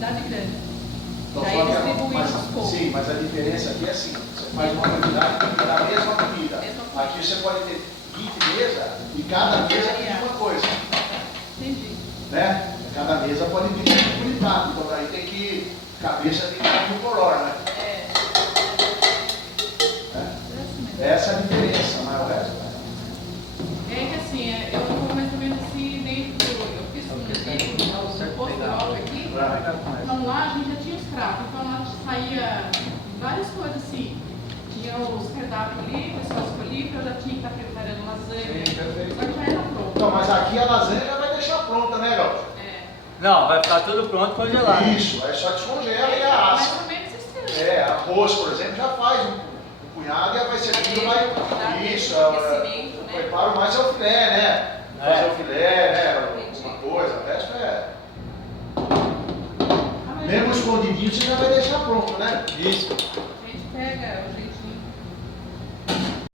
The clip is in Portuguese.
quantidade grande. Então, Daí só que distribuir aos poucos. sim, mas a diferença aqui é assim, você faz uma quantidade da mesma comida. Aqui você pode ter 20 mesas e cada mesa tem uma coisa. Entendi. Né? Cada mesa pode pedir por unidade, então aí tem que, cabeça tem que dar um color, né? Essa é a diferença, mas o resto é que assim, eu vou mais ou menos assim, dentro, eu fiz um vídeo no posto do aqui, então lá a gente já tinha os pratos, então lá saía várias coisas assim, tinha os cardápios ali, o pessoal escolhia, eu já tinha que estar preparando lasanha, só que já era pronto. Não, mas aqui a lasanha já vai deixar pronta, né, Gaúcho? Não, vai ficar tudo pronto congelado. Isso, aí só descongela e assa. Mais ou menos isso. Arroz, por exemplo, já faz um punhado e vai servindo, vai. Isso, o preparo mais é o filé, né? Fazer o filé, né? Alguma coisa, o resto é. Mesmo escondidinho você já vai deixar pronto, né? Isso. A gente pega o jeitinho.